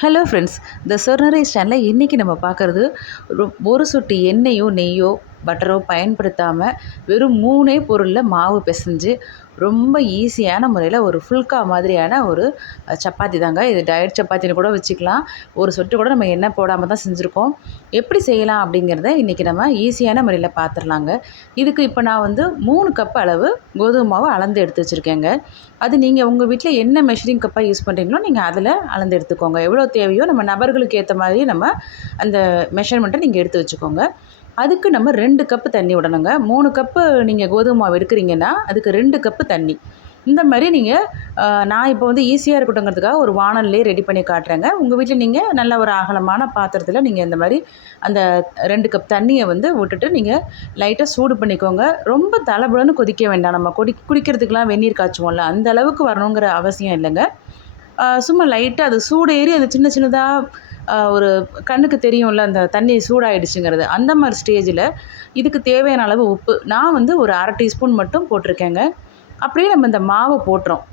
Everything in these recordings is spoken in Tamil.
ஹலோ ஃப்ரெண்ட்ஸ் த சொர்ணரைஸ் சேனலில் இன்றைக்கி நம்ம பார்க்குறது ஒரு சொட்டு எண்ணெயோ நெய்யோ பட்டரோ பயன்படுத்தாமல் வெறும் மூணே பொருளில் மாவு பிசைஞ்சு ரொம்ப ஈஸியான முறையில் ஒரு ஃபுல்கா மாதிரியான ஒரு சப்பாத்தி தாங்க. இது டயட் சப்பாத்தின்னு கூட வச்சுக்கலாம். ஒரு சொட்டு கூட நம்ம எண்ணெய் போடாமல் தான் செஞ்சுருக்கோம். எப்படி செய்யலாம் அப்படிங்கிறத இன்றைக்கி நம்ம ஈஸியான முறையில் பார்த்துடலாங்க இதுக்கு இப்போ நான் வந்து மூணு கப் அளவு கோதுமை மாவு அளந்து எடுத்து வச்சுருக்கேங்க. அது நீங்கள் உங்கள் வீட்டில் என்ன மெஷரிங் கப்பாக யூஸ் பண்ணுறீங்களோ நீங்கள் அதில் அளந்து எடுத்துக்கோங்க. எவ்வளோ தேவையோ நம்ம நபர்களுக்கு ஏற்ற மாதிரி நம்ம அந்த மெஷர்மெண்ட்டை நீங்கள் எடுத்து வச்சுக்கோங்க. அதுக்கு நம்ம ரெண்டு கப்பு தண்ணி விடணுங்க. மூணு கப்பு நீங்கள் கோதுமை மாவு எடுக்கிறீங்கன்னா அதுக்கு ரெண்டு கப்பு தண்ணி. இந்த மாதிரி நீங்கள் நான் இப்போ வந்து ஈஸியாக இருக்கட்டுங்கிறதுக்காக ஒரு வானல்லே ரெடி பண்ணி காட்டுறேங்க. உங்கள் வீட்டில் நீங்கள் நல்ல ஒரு அகலமான பாத்திரத்தில் நீங்கள் இந்த மாதிரி அந்த ரெண்டு கப் தண்ணியை வந்து விட்டுட்டு நீங்கள் லைட்டாக சூடு பண்ணிக்கோங்க. ரொம்ப தலைபுலன்னு கொதிக்க வேண்டாம். நம்ம கொடி குடிக்கிறதுக்கெலாம் வெந்நீர் காய்ச்சுவோம்ல அந்த அளவுக்கு வரணுங்கிற அவசியம் இல்லைங்க. சும்மா லைட்டாக அது சூடு ஏறி அது சின்ன சின்னதாக ஒரு கண்ணுக்கு தெரியும்ல அந்த தண்ணி சூடாயிடுச்சுங்கிறது. அந்த மாதிரி ஸ்டேஜில் இதுக்கு தேவையான அளவு உப்பு. நான் வந்து ஒரு அரை டீஸ்பூன் மட்டும் போட்டிருக்கேங்க. அப்படியே நம்ம இந்த மாவை போட்டுறோம்.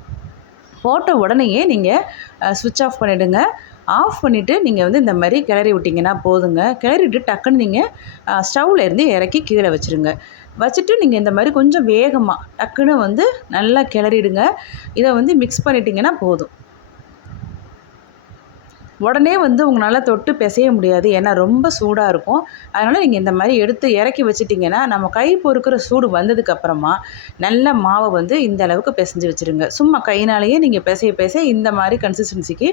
போட்ட உடனேயே நீங்கள் சுவிட்ச் ஆஃப் பண்ணிவிடுங்க ஆஃப் பண்ணிவிட்டு நீங்கள் வந்து இந்த மாதிரி கிளறி விட்டிங்கன்னா போதுங்க. கிளறிட்டு டக்குன்னு நீங்கள் ஸ்டவ்லேருந்து இறக்கி கீழே வச்சுருங்க. வச்சுட்டு நீங்கள் இந்த மாதிரி கொஞ்சம் வேகமாக டக்குன்னு வந்து நல்லா கிளறிடுங்க. இதை வந்து மிக்ஸ் பண்ணிட்டீங்கன்னா போதும். உடனே வந்து உங்களால் தொட்டு பிசைய முடியாது. ஏன்னா ரொம்ப சூடாக இருக்கும். அதனால் நீங்கள் இந்த மாதிரி எடுத்து இறக்கி வச்சிட்டிங்கன்னா நம்ம கை பொறுக்கிற சூடு வந்ததுக்கப்புறமா நல்ல மாவை வந்து இந்த அளவுக்கு பிசைஞ்சு வச்சுருங்க. சும்மா கையினாலேயே நீங்கள் பிசைய பிசைய இந்த மாதிரி கன்சிஸ்டன்சிக்கு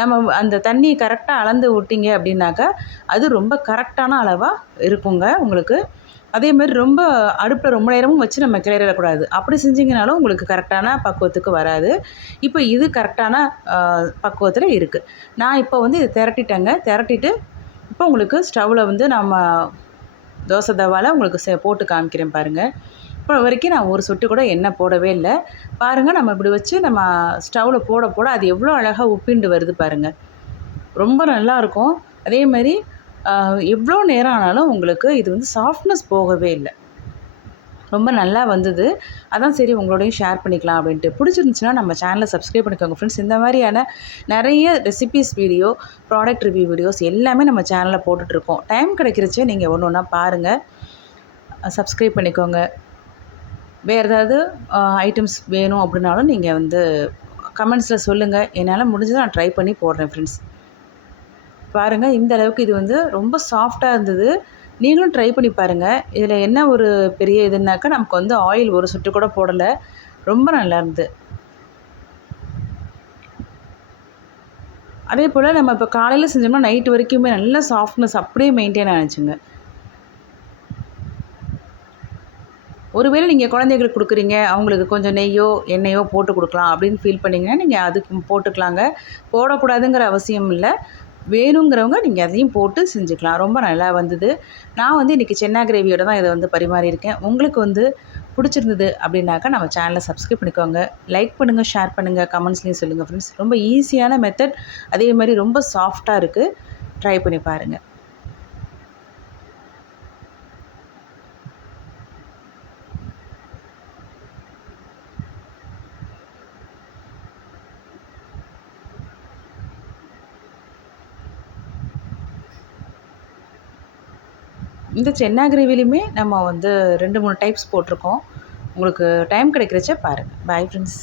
நம்ம அந்த தண்ணி கரெக்டாக அளந்து விட்டிங்க அப்படின்னாக்கா அது ரொம்ப கரெக்டான அளவாக இருக்குங்க. உங்களுக்கு அதே மாதிரி ரொம்ப அடுப்பில் ரொம்ப நேரமும் வச்சு நம்ம கிளறிடக்கூடாது. அப்படி செஞ்சிங்கனாலும் உங்களுக்கு கரெக்டான பக்குவத்துக்கு வராது. இப்போ இது கரெக்டான பக்குவத்தில் இருக்குது நான் இப்போ வந்து இதை திரட்டிட்டேங்க. திரட்டிட்டு இப்போ உங்களுக்கு ஸ்டவ்வில் வந்து நம்ம தோசை தவாவில் உங்களுக்கு போட்டு காமிக்கிறேன் பாருங்கள் இப்போ வரைக்கும் நான் ஒரு சொட்டு கூட எண்ணெய் போடவே இல்லை. பாருங்கள் நம்ம இப்படி வச்சு நம்ம ஸ்டவ்வில் போட போட அது எவ்வளோ அழகாக உப்பிண்டு வருது பாருங்கள் ரொம்ப நல்லாயிருக்கும் அதே மாதிரி எவ்வளோ நேரம் ஆனாலும் உங்களுக்கு இது வந்து சாஃப்ட்னஸ் போகவே இல்லை. ரொம்ப நல்லா வந்தது. அதான் சரி உங்களோடையும் ஷேர் பண்ணிக்கலாம் அப்படின்ட்டு. பிடிச்சிருந்துச்சுன்னா நம்ம சேனலை சப்ஸ்கிரைப் பண்ணிக்கோங்க ஃப்ரெண்ட்ஸ் இந்த மாதிரியான நிறைய recipes video product review videos எல்லாமே நம்ம சேனலில் போட்டுட்ருக்கோம் டைம் கிடைக்கிறச்சே நீங்கள் ஒன்று ஒன்றா பாருங்கள் சப்ஸ்கிரைப் பண்ணிக்கோங்க. வேறு ஏதாவது ஐட்டம்ஸ் வேணும் அப்படின்னாலும் நீங்கள் வந்து கமெண்ட்ஸில் சொல்லுங்கள் என்னால் முடிஞ்சதை நான் ட்ரை பண்ணி போடுறேன் ஃப்ரெண்ட்ஸ் பாருங்கள் இந்த அளவுக்கு இது வந்து ரொம்ப சாஃப்டாக இருந்தது. நீங்களும் ட்ரை பண்ணி பாருங்கள் இதில் என்ன ஒரு பெரிய இதுனாக்கா நமக்கு வந்து ஆயில் ஒரு சுட்டு கூட போடலை. ரொம்ப நல்லா இருந்தது. அதே போல் நம்ம இப்போ காலையில் செஞ்சோம்னா நைட்டு வரைக்குமே நல்ல சாஃப்ட்னஸ் அப்படியே மெயின்டைன் ஆனிச்சுங்க ஒருவேளை நீங்கள் குழந்தைகளுக்கு கொடுக்குறீங்க அவங்களுக்கு கொஞ்சம் நெய்யோ எண்ணெயோ போட்டு கொடுக்கலாம் அப்படின்னு ஃபீல் பண்ணிங்கன்னா நீங்கள் அதுக்கு போட்டுக்கலாங்க. போடக்கூடாதுங்கிற அவசியம் இல்லை. வேணுங்கிறவங்க நீங்கள் அதையும் போட்டு செஞ்சுக்கலாம். ரொம்ப நல்லா வந்தது. நான் வந்து இன்றைக்கி சென்னா கிரேவியோட தான் இதை வந்து பரிமாறியிருக்கேன் உங்களுக்கு வந்து பிடிச்சிருந்தது அப்படின்னாக்கா நம்ம சேனலை சப்ஸ்கிரைப் பண்ணிக்கோங்க. லைக் பண்ணுங்கள் ஷேர் பண்ணுங்கள் கமெண்ட்ஸ்லேயும் சொல்லுங்கள் ஃப்ரெண்ட்ஸ் ரொம்ப ஈஸியான மெத்தட் அதே மாதிரி ரொம்ப சாஃப்டாக இருக்குது ட்ரை பண்ணி பாருங்கள் இந்த சென்னா கிரேவிலையுமே நம்ம வந்து ரெண்டு மூணு டைப்ஸ் போட்டிருக்கோம். உங்களுக்கு டைம் கிடைக்கிறச்ச பாருங்கள் பாய் ஃப்ரெண்ட்ஸ்